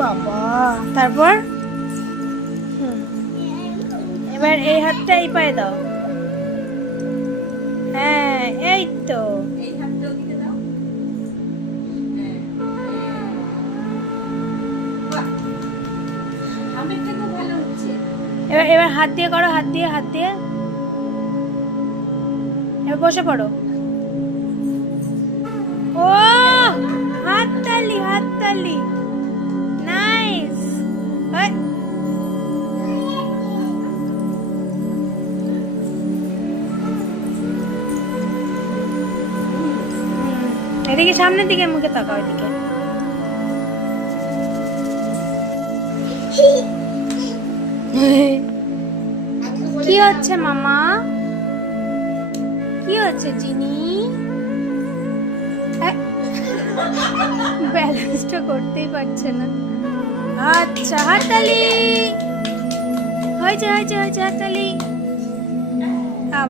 বাবা, তারপর এবার এই হাতটা এই পায়ে দাও। হ্যাঁ, এই তো। এই হাতটা ওদিকে দাও। হ্যাঁ, বাহ, আমের থেকেও ভালো হচ্ছে। এবার এবার হাত দিয়ে করো, হাত দিয়ে, হাত দিয়ে। এবার বসে পড়ো। ও, হাততালি, হাততালি, নাইস। এদিকে, সামনের দিকে মুখে তাকাও, এদিকে। কি হচ্ছে মামা? কি হচ্ছে জিনি? ব্যালেন্সটা করতেই পারছে না। আচ্ছা, হাততালি হয়েছে, হয়েছে, হয়েছে, হাততালি।